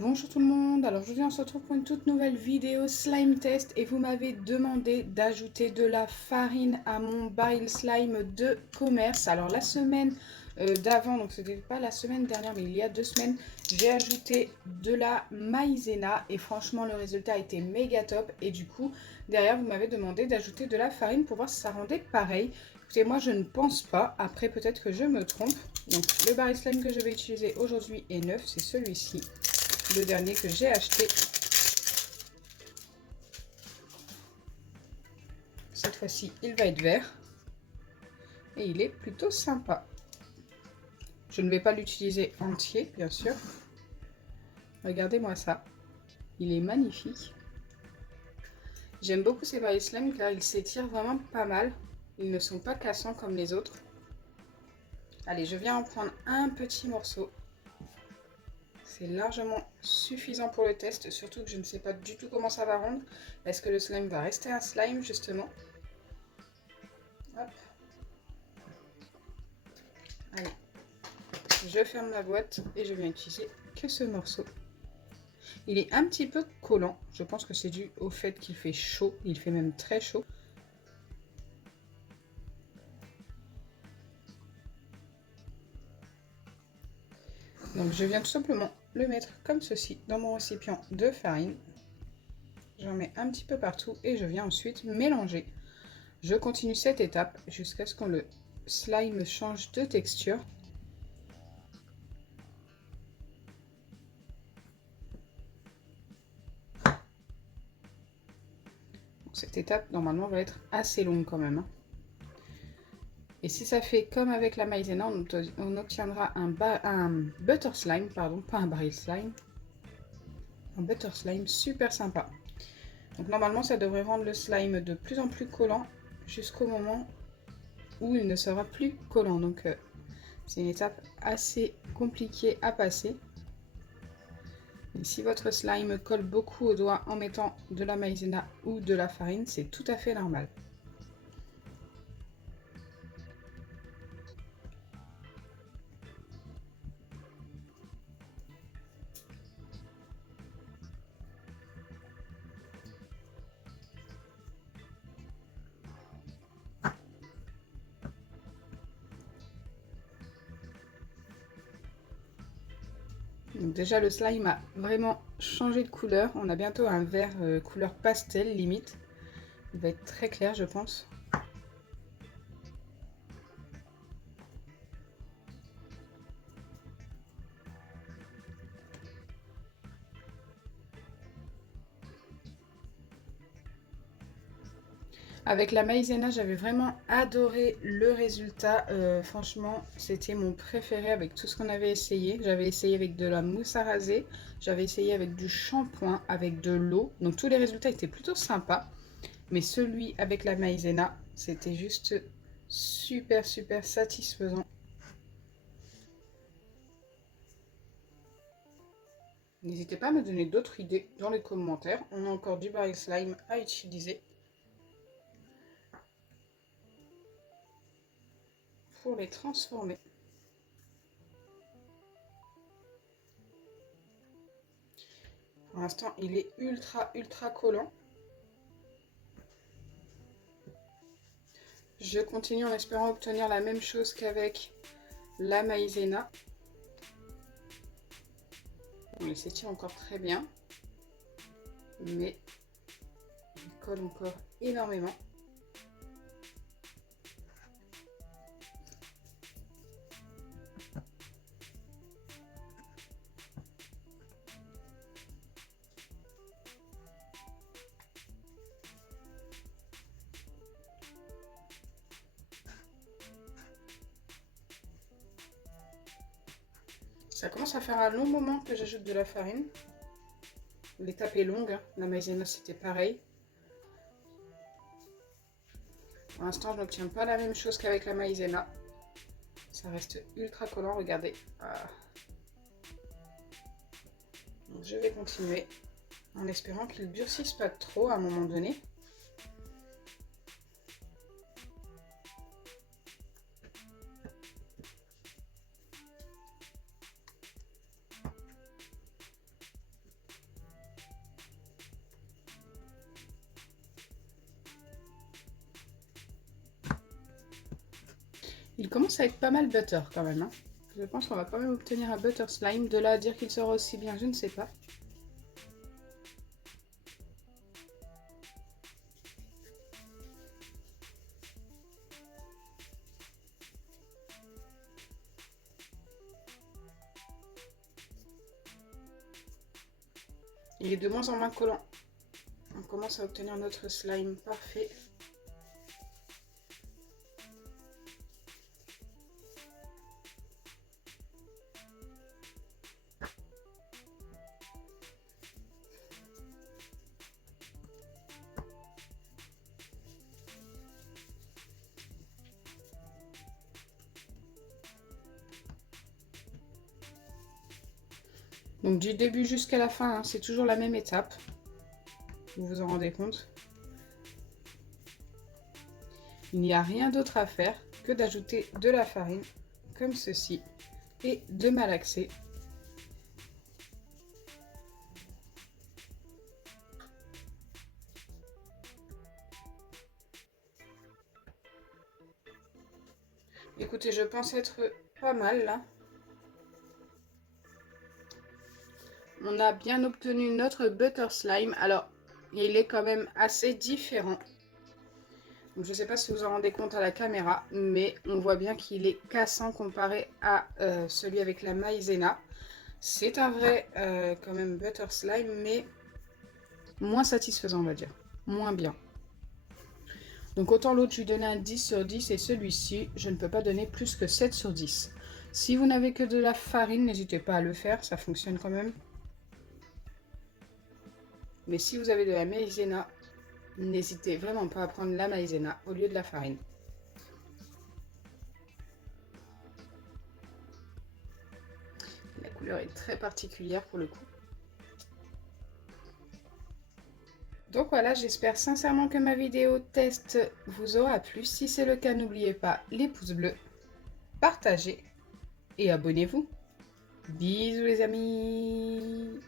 Bonjour tout le monde, alors aujourd'hui on se retrouve pour une toute nouvelle vidéo slime test et vous m'avez demandé d'ajouter de la farine à mon baril slime de commerce. Alors la semaine d'avant, donc c'était pas la semaine dernière mais il y a 2 semaines, j'ai ajouté de la maïzena et franchement le résultat a été méga top et du coup derrière vous m'avez demandé d'ajouter de la farine pour voir si ça rendait pareil. Écoutez, moi je ne pense pas, après peut-être que je me trompe. Donc le baril slime que je vais utiliser aujourd'hui est neuf, c'est celui-ci. Le dernier que j'ai acheté. Cette fois-ci, il va être vert. Et il est plutôt sympa. Je ne vais pas l'utiliser entier, bien sûr. Regardez-moi ça. Il est magnifique. J'aime beaucoup ces barils slime car ils s'étirent vraiment pas mal. Ils ne sont pas cassants comme les autres. Allez, je viens en prendre un petit morceau. C'est largement suffisant pour le test, surtout que je ne sais pas du tout comment ça va rendre. Est-ce que le slime va rester un slime, justement? Hop. Allez, je ferme la boîte et je viens utiliser que ce morceau. Il est un petit peu collant, je pense que c'est dû au fait qu'il fait chaud, il fait même très chaud. Donc je viens tout simplement le mettre comme ceci dans mon récipient de farine. J'en mets un petit peu partout et je viens ensuite mélanger. Je continue cette étape jusqu'à ce que le slime change de texture. Cette étape normalement va être assez longue quand même. Et si ça fait comme avec la maïzena, on obtiendra un butter slime, pardon, pas un baril slime. Un butter slime super sympa. Donc normalement ça devrait rendre le slime de plus en plus collant jusqu'au moment où il ne sera plus collant. Donc c'est une étape assez compliquée à passer. Et si votre slime colle beaucoup aux doigts en mettant de la maïzena ou de la farine, c'est tout à fait normal. Donc déjà le slime a vraiment changé de couleur. On a bientôt un vert couleur pastel limite. Il va être très clair je pense. Avec la maïzena, j'avais vraiment adoré le résultat. Franchement, c'était mon préféré avec tout ce qu'on avait essayé. J'avais essayé avec de la mousse à raser, j'avais essayé avec du shampoing, avec de l'eau. Donc tous les résultats étaient plutôt sympas. Mais celui avec la maïzena, c'était juste super super satisfaisant. N'hésitez pas à me donner d'autres idées dans les commentaires. On a encore du baril slime à utiliser pour les transformer. Pour l'instant, il est ultra collant. Je continue en espérant obtenir la même chose qu'avec la maïzena. Il s'étire encore très bien, mais il colle encore énormément. Ça commence à faire un long moment que j'ajoute de la farine. L'étape est longue, hein. La maïzena c'était pareil. Pour l'instant, je n'obtiens pas la même chose qu'avec la maïzena. Ça reste ultra collant, regardez. Ah. Donc, je vais continuer en espérant qu'il ne durcisse pas trop à un moment donné. Il commence à être pas mal butter quand même. Hein. Je pense qu'on va quand même obtenir un butter slime. De là à dire qu'il sera aussi bien, je ne sais pas. Il est de moins en moins collant. On commence à obtenir notre slime parfait. Donc du début jusqu'à la fin, hein, c'est toujours la même étape. Vous vous en rendez compte? Il n'y a rien d'autre à faire que d'ajouter de la farine, comme ceci, et de malaxer. Écoutez, je pense être pas mal là. On a bien obtenu notre butter slime. Alors, il est quand même assez différent. Donc, je ne sais pas si vous en rendez compte à la caméra, mais on voit bien qu'il est cassant comparé à celui avec la maïzena. C'est un vrai quand même butter slime, mais moins satisfaisant, on va dire. Moins bien. Donc autant l'autre, je lui donnais un 10 sur 10 et celui-ci, je ne peux pas donner plus que 7 sur 10. Si vous n'avez que de la farine, n'hésitez pas à le faire, ça fonctionne quand même. Mais si vous avez de la maïzena, n'hésitez vraiment pas à prendre la maïzena au lieu de la farine. La couleur est très particulière pour le coup. Donc voilà, j'espère sincèrement que ma vidéo test vous aura plu. Si c'est le cas, n'oubliez pas les pouces bleus, partagez et abonnez-vous. Bisous les amis!